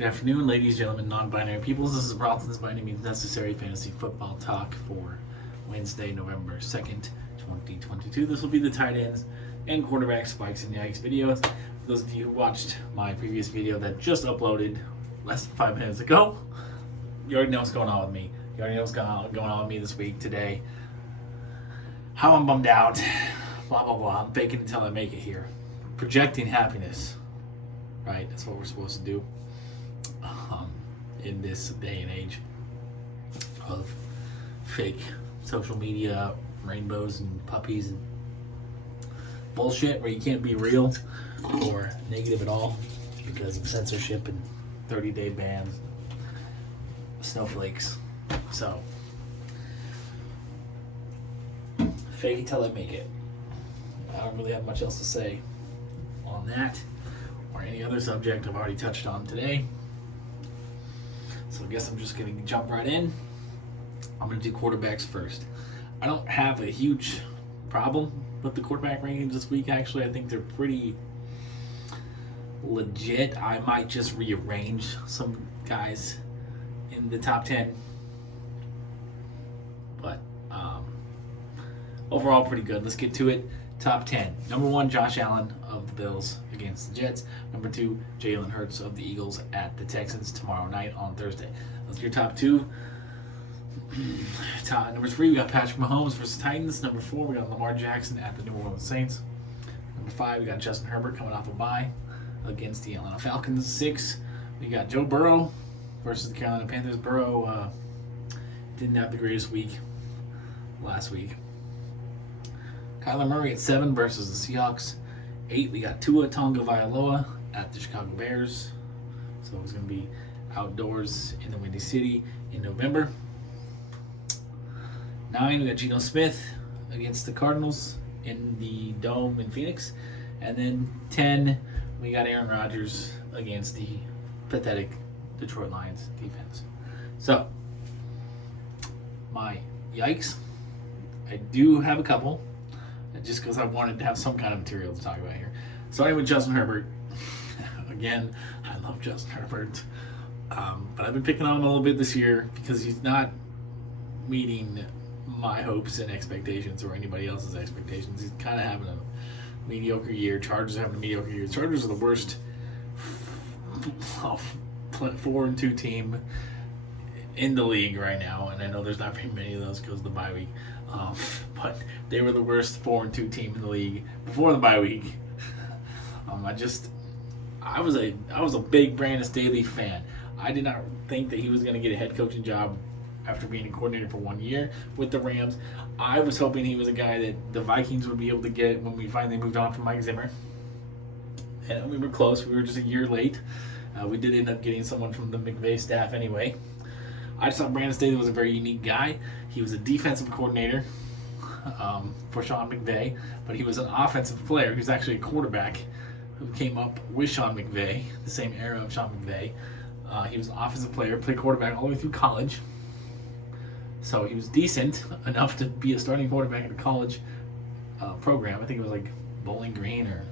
Good afternoon, ladies, gentlemen, non-binary peoples. This is Bronson's By Any Means Necessary Fantasy Football Talk for Wednesday, November 2nd, 2022. This will be the tight ends and quarterback spikes and yikes videos. For those of you who watched my previous video that just uploaded less than 5 minutes ago, you already know what's going on with me. You already know what's going on with me this week, today. How I'm bummed out. Blah, blah, blah. I'm faking until I make it here. Projecting happiness. Right? That's what we're supposed to do. In this day and age of fake social media, rainbows and puppies and bullshit where you can't be real or negative at all because of censorship and 30-day bans, snowflakes. So, fake it till I make it. I don't really have much else to say on that or any other subject I've already touched on today. So I guess I'm just going to jump right in. I'm going to do quarterbacks first. I don't have a huge problem with the quarterback rankings this week, actually. I think they're pretty legit. I might just rearrange some guys in the top 10. But overall, pretty good. Let's get to it. Top 10. Number 1, Josh Allen of the Bills against the Jets. Number 2, Jalen Hurts of the Eagles at the Texans tomorrow night on Thursday. That's your top 2. Number 3, we got Patrick Mahomes versus Titans. Number 4, we got Lamar Jackson at the New Orleans Saints. Number 5, we got Justin Herbert coming off a bye against the Atlanta Falcons. 6, we got Joe Burrow versus the Carolina Panthers. Burrow didn't have the greatest week last week. Kyler Murray at 7 versus the Seahawks. 8, we got Tua Tagovailoa at the Chicago Bears. So it's going to be outdoors in the Windy City in November. 9, we got Geno Smith against the Cardinals in the Dome in Phoenix. And then 10, we got Aaron Rodgers against the pathetic Detroit Lions defense. So, my yikes. I do have a couple. Just because I wanted to have some kind of material to talk about here. Starting with Justin Herbert. Again, I love Justin Herbert. But I've been picking on him a little bit this year because he's not meeting my hopes and expectations or anybody else's expectations. He's kind of having a mediocre year. Chargers are having a mediocre year. Chargers are the worst 4-2 team in the league right now, and I know there's not very many of those because of the bye week. But they were the worst 4-2 team in the league before the bye week. I was a big Brandon Staley fan. I did not think that he was going to get a head coaching job after being a coordinator for 1 year with the Rams. I was hoping he was a guy that the Vikings would be able to get when we finally moved on from Mike Zimmer. And we were close. We were just a year late. We did end up getting someone from the McVay staff anyway. I just thought Brandon Staley was a very unique guy. He was a defensive coordinator for Sean McVay, but he was an offensive player. He was actually a quarterback who came up with Sean McVay, the same era of Sean McVay. He was an offensive player, played quarterback all the way through college. So he was decent enough to be a starting quarterback in a college program. I think it was like Bowling Green or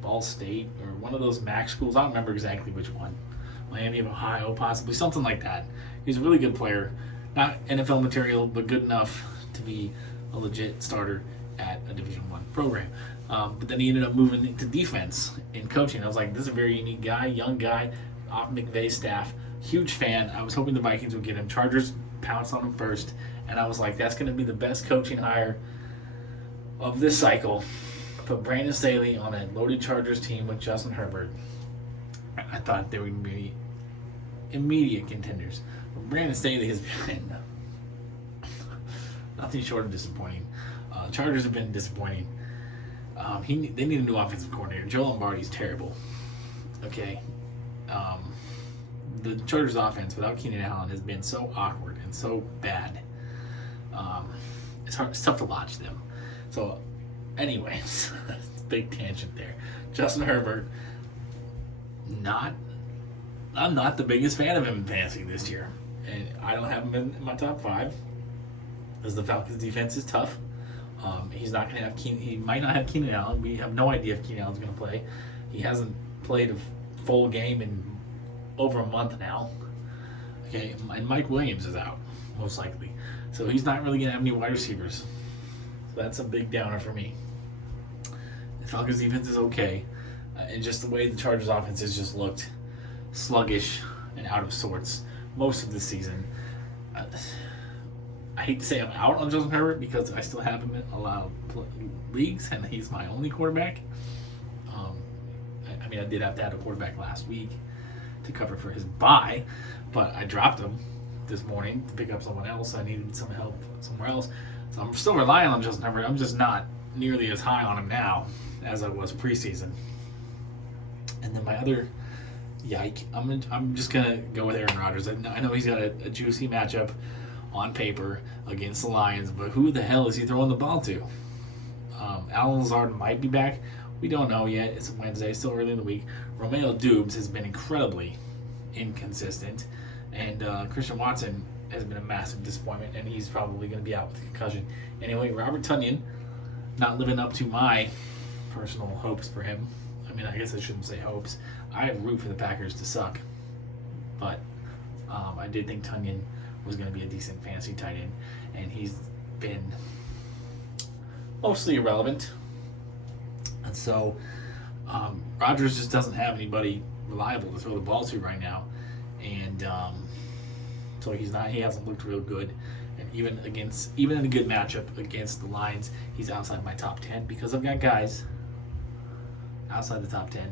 Ball State or one of those MAC schools. I don't remember exactly which one. Miami of Ohio, possibly, something like that. He's a really good player. Not NFL material, but good enough to be a legit starter at a Division I program. But then he ended up moving into defense in coaching. I was like, this is a very unique guy, young guy, off McVay's staff. Huge fan. I was hoping the Vikings would get him. Chargers pounced on him first. And I was like, that's going to be the best coaching hire of this cycle. Put Brandon Staley on a loaded Chargers team with Justin Herbert. I thought they were going to be immediate contenders. But Brandon Staley has been nothing short of disappointing. Chargers have been disappointing. They need a new offensive coordinator. Joe Lombardi's terrible. Okay. The Chargers offense without Keenan Allen has been so awkward and so bad. It's tough to watch them. So, anyways, big tangent there. Justin Herbert, I'm not the biggest fan of him in fantasy this year. And I don't have him in my top 5 because the Falcons defense is tough. He's not going to have he might not have Keenan Allen. We have no idea if Keenan Allen's going to play. He hasn't played a full game in over a month now. Okay, and Mike Williams is out, most likely. So he's not really going to have any wide receivers. So that's a big downer for me. The Falcons' defense is okay. And just the way the Chargers' offense has just looked sluggish and out of sorts most of the season. I hate to say I'm out on Justin Herbert because I still have him in a lot of leagues, and he's my only quarterback. I mean, I did have to have a quarterback last week to cover for his bye, but I dropped him this morning to pick up someone else. I needed some help somewhere else. So I'm still relying on Justin Herbert. I'm just not nearly as high on him now as I was preseason. And then my other yike, I'm just going to go with Aaron Rodgers. I know he's got a juicy matchup on paper against the Lions, but who the hell is he throwing the ball to? Alan Lazard might be back. We don't know yet. It's Wednesday, still early in the week. Romeo Doubs has been incredibly inconsistent, and Christian Watson has been a massive disappointment, and he's probably going to be out with a concussion. Anyway, Robert Tonyan, not living up to my personal hopes for him. I mean, I guess I shouldn't say hopes. I root for the Packers to suck, but I did think Tonyan was going to be a decent fantasy tight end, and he's been mostly irrelevant. And so Rodgers just doesn't have anybody reliable to throw the ball to right now, and so he hasn't looked real good. And even in a good matchup against the Lions, he's outside my top 10 because I've got guys outside the top 10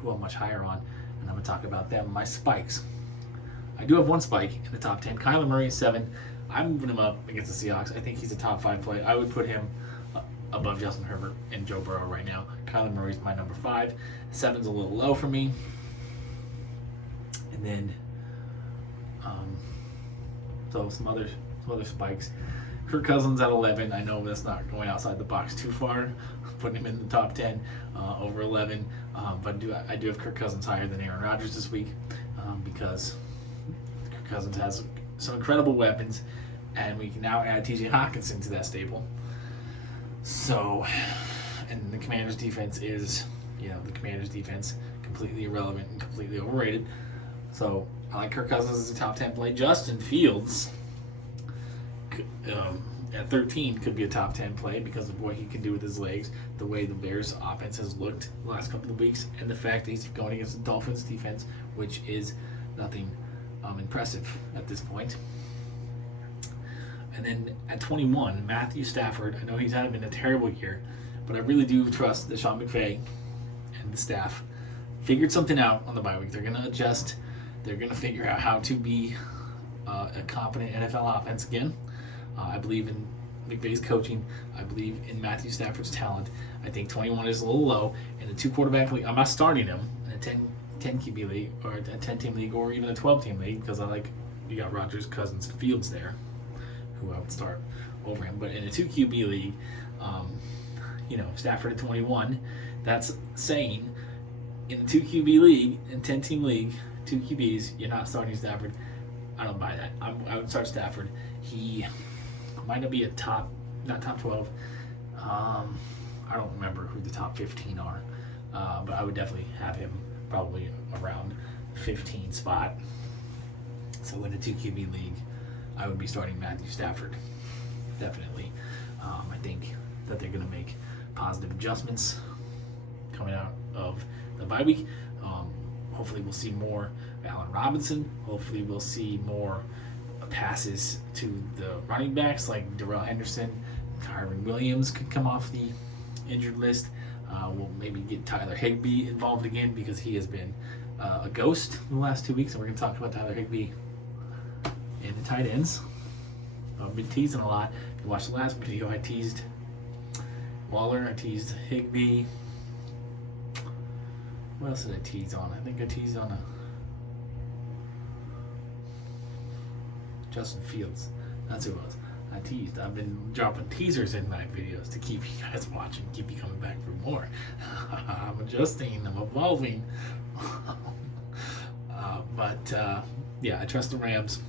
who I'm much higher on, and I'm going to talk about them. My spikes. I do have one spike in the top 10. Kyler Murray is 7. I'm moving him up against the Seahawks. I think he's a top 5 play. I would put him above Justin Herbert and Joe Burrow right now. Kyler Murray's my number 5. 7's a little low for me. And then, so some other spikes. Kirk Cousins at 11. I know that's not going outside the box too far, putting him in the top 10 over 11. But I do have Kirk Cousins higher than Aaron Rodgers this week because Kirk Cousins has some incredible weapons, and we can now add T.J. Hawkinson to that stable. So, and the Commanders' defense is, completely irrelevant and completely overrated. So, I like Kirk Cousins as a top 10 play. Justin Fields at 13 could be a top 10 play because of what he can do with his legs, the way the Bears' offense has looked the last couple of weeks, and the fact that he's going against the Dolphins' defense, which is nothing impressive at this point. And then at 21, Matthew Stafford. I know he's had been a terrible year, but I really do trust that Sean McVay and the staff figured something out on the bye week. They're going to adjust. They're going to figure out how to be a competent NFL offense again. I believe in McVay's coaching. I believe in Matthew Stafford's talent. I think 21 is a little low. In a 2-quarterback league, I'm not starting him in a 10 QB league or a 10-team league or even a 12-team league because you got Rodgers, Cousins, Fields there, who I would start over him. But in a 2 QB league, Stafford at 21, that's saying in a 2 QB league, in 10-team league, 2 QBs, you're not starting Stafford. I don't buy that. I would start Stafford. He might not be not top 12. I don't remember who the top 15 are, but I would definitely have him probably around 15 spot. So in a 2 QB league, I would be starting Matthew Stafford, definitely. I think that they're going to make positive adjustments coming out of the bye week. Hopefully we'll see more Allen Robinson. Hopefully we'll see more passes to the running backs like Darrell Henderson. Kyron Williams could come off the injured list. We'll maybe get Tyler Higbee involved again because he has been a ghost in the last 2 weeks, and we're going to talk about Tyler Higbee and the tight ends. I've been teasing a lot. If you watched the last video, I teased Waller, I teased Higbee. What else did I tease on? I think I teased on Justin Fields. That's who it was. I teased. I've been dropping teasers in my videos to keep you guys watching, keep you coming back for more. I'm adjusting. I'm evolving. Yeah, I trust the Rams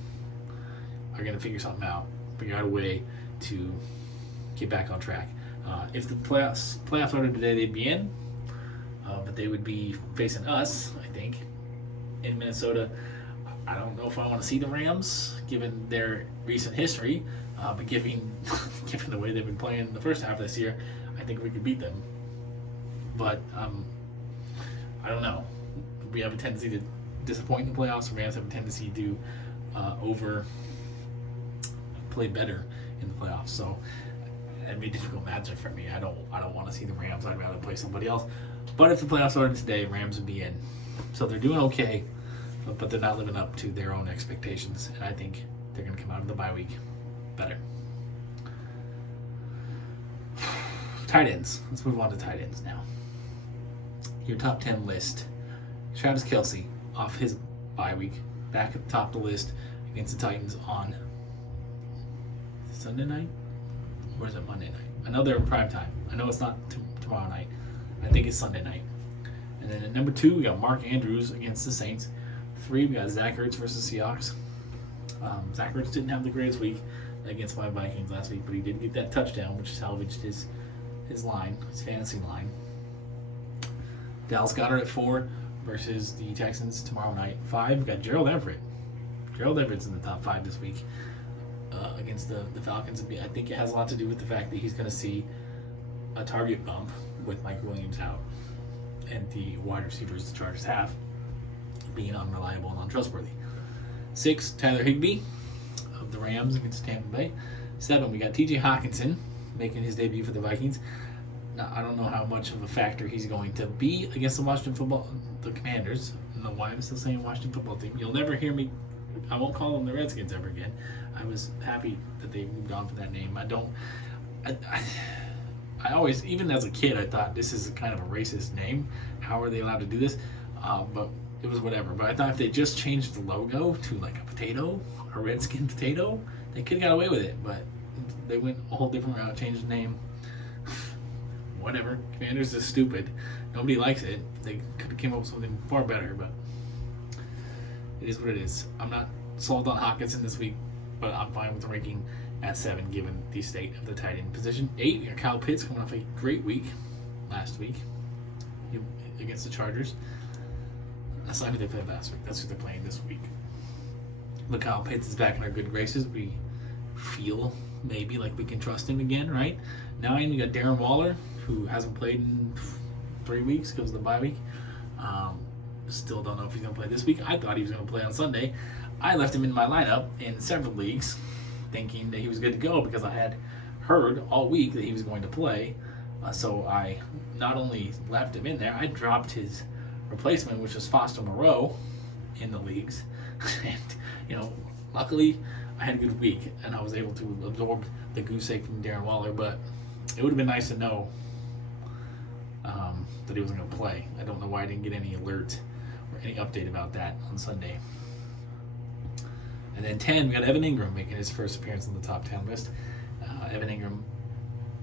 are going to figure something out, figure out a way to get back on track. If the playoffs started today, they'd be in, but they would be facing us, I think, in Minnesota. I don't know if I want to see the Rams, given their recent history, but given the way they've been playing the first half of this year, I think we could beat them. But I don't know. We have a tendency to disappoint in the playoffs. The Rams have a tendency to play better in the playoffs. So that'd be a difficult matchup for me. I don't want to see the Rams. I'd rather play somebody else. But if the playoffs started today, Rams would be in. So they're doing okay, but they're not living up to their own expectations. And I think they're going to come out of the bye week better. Tight ends. Let's move on to tight ends now. Your top 10 list. Travis Kelce off his bye week, back at the top of the list against the Titans on Sunday night? Or is it Monday night? I know they're in prime time. I know it's not tomorrow night. I think it's Sunday night. And then at number 2, we got Mark Andrews against the Saints. 3, we got Zach Ertz versus Seahawks. Zach Ertz didn't have the greatest week against my Vikings last week, but he did get that touchdown, which salvaged his line, his fantasy line. Dallas Goedert at 4 versus the Texans tomorrow night. 5, we got Gerald Everett. Gerald Everett's in the top 5 this week against the Falcons. I think it has a lot to do with the fact that he's going to see a target bump with Mike Williams out and the wide receivers the Chargers have being unreliable and untrustworthy. 6, Tyler Higbee of the Rams against Tampa Bay. 7, we got TJ Hawkinson making his debut for the Vikings. Now, I don't know how much of a factor he's going to be against the Commanders. I don't know why I'm still saying Washington football team. You'll never hear me. I won't call them the Redskins ever again. I was happy that they moved on from that name. I always, even as a kid, I thought this is kind of a racist name. How are they allowed to do this? But it was whatever. But I thought if they just changed the logo to like a potato, a Redskin potato, they could have got away with it. But they went a whole different route, changed the name. Whatever. Commanders is stupid. Nobody likes it. They could have came up with something far better, but it is what it is. I'm not sold on Hawkinson this week, but I'm fine with the ranking at 7 given the state of the tight end position. 8, we got Kyle Pitts coming off a great week last week against the Chargers. That's not who they played last week. That's who they're playing this week. But Kyle Pitts is back in our good graces. We feel maybe like we can trust him again, right? 9, we got Darren Waller, who hasn't played in 3 weeks because of the bye week. Still don't know if he's going to play this week. I thought he was going to play on Sunday. I left him in my lineup in several leagues thinking that he was good to go because I had heard all week that he was going to play. So I not only left him in there, I dropped his replacement, which was Foster Moreau, in the leagues. And, luckily I had a good week and I was able to absorb the goose egg from Darren Waller, but it would have been nice to know that he wasn't going to play. I don't know why I didn't get any alert or any update about that on Sunday. And then 10, we got Evan Ingram making his first appearance on the top 10 list. Evan Ingram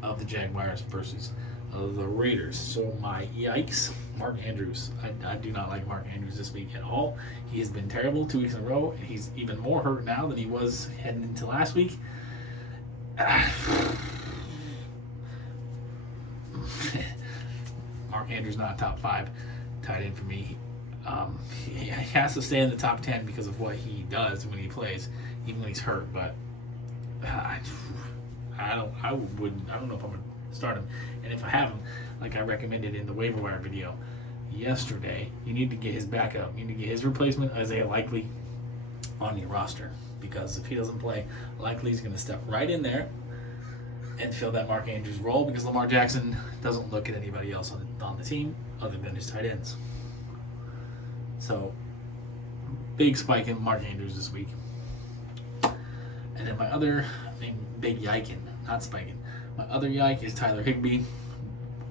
of the Jaguars versus the Raiders. So my yikes, Mark Andrews. I do not like Mark Andrews this week at all. He has been terrible 2 weeks in a row, and he's even more hurt now than he was heading into last week. Mark Andrews not a top 5 tight end for me. He has to stay in the top 10 because of what he does when he plays, even when he's hurt. But I don't know if I'm gonna start him. And if I have him, like I recommended in the waiver wire video yesterday, you need to get his backup. You need to get his replacement, Isaiah Likely, on your roster, because if he doesn't play, Likely's going to step right in there and fill that Mark Andrews role, because Lamar Jackson doesn't look at anybody else on the team other than his tight ends. So, big spike in Mark Andrews this week. And then big yiking, not spiking. My other yike is Tyler Higbee.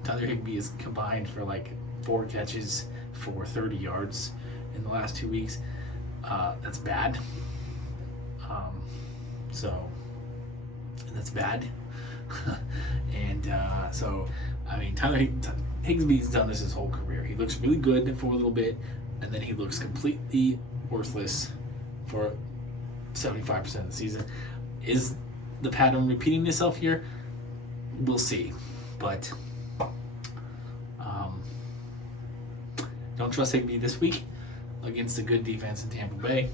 Tyler Higbee is combined for like 4 catches for 30 yards in the last 2 weeks. That's bad. So that's bad. Tyler Higbee's done this his whole career. He looks really good for a little bit, and then he looks completely worthless for 75% of the season. Is the pattern repeating itself here? We'll see. But don't trust Higbee this week. against a good defense in Tampa Bay.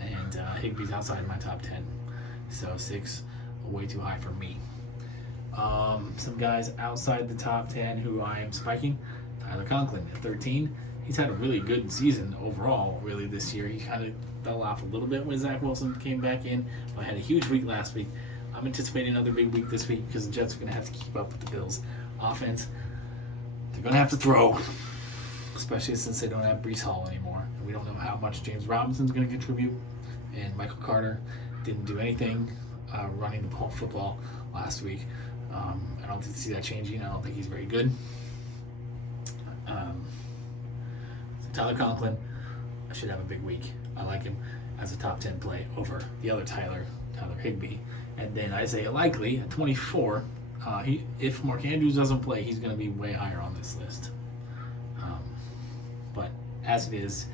And Higbee's outside my top 10. So 6, way too high for me. Some guys outside the top 10 who I am spiking. Tyler Conklin at 13. He's had a really good season overall, really, this year. He kind of fell off a little bit when Zach Wilson came back in, but had a huge week last week. I'm anticipating another big week this week because the Jets are going to have to keep up with the Bills' offense. They're going to have to throw, especially since they don't have Breece Hall anymore. And we don't know how much James Robinson's going to contribute. And Michael Carter didn't do anything running the football last week. I don't see that changing. I don't think he's very good. Tyler Conklin should have a big week. I like him as a top 10 play over the other Tyler Higbee. And then Isaiah Likely at 24. If Mark Andrews doesn't play, he's going to be way higher on this list. But as it is,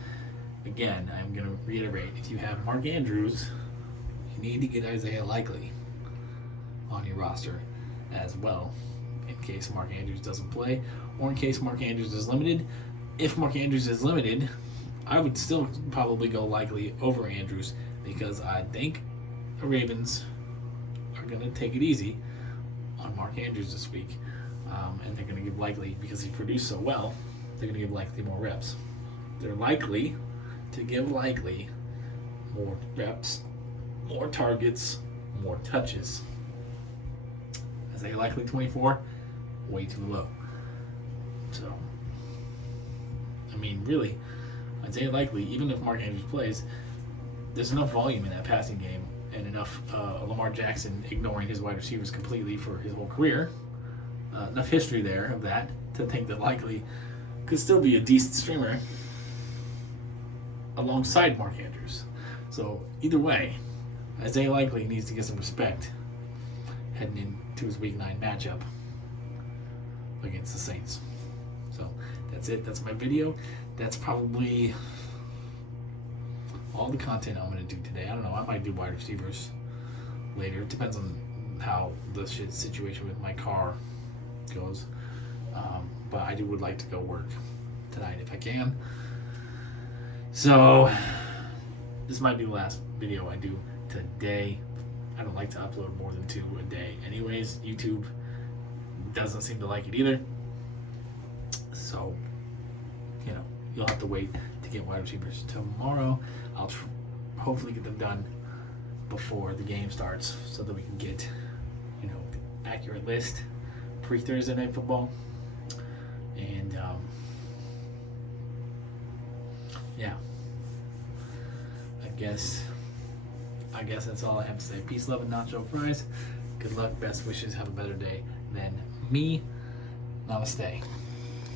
again, I'm going to reiterate, if you have Mark Andrews, you need to get Isaiah Likely on your roster as well, in case Mark Andrews doesn't play, or in case Mark Andrews is limited. If Mark Andrews is limited, I would still probably go Likely over Andrews, because I think the Ravens are going to take it easy on Mark Andrews this week, and they're going to give Likely, because he produced so well, they're going to give Likely more reps. They're likely to give Likely more reps, more targets, more touches. Isaiah Likely 24, way too low. So, I mean, really, Isaiah Likely, even if Mark Andrews plays, there's enough volume in that passing game and enough Lamar Jackson ignoring his wide receivers completely for his whole career. Enough history there of that to think that Likely could still be a decent streamer alongside Mark Andrews. So either way, Isaiah Likely needs to get some respect heading into his Week 9 matchup against the Saints. So that's it. That's my video. That's probably all the content I'm going to do today. I don't know. I might do wide receivers later. It depends on how the situation with my car goes. But I would like to go work tonight if I can. So this might be the last video I do today. I don't like to upload more than 2 a day. Anyways, YouTube doesn't seem to like it either. So, you'll have to wait to get wide receivers tomorrow. I'll hopefully get them done before the game starts so that we can get, accurate list pre-Thursday Night Football. And, I guess that's all I have to say. Peace, love, and nacho fries. Good luck, best wishes, have a better day than me. Namaste.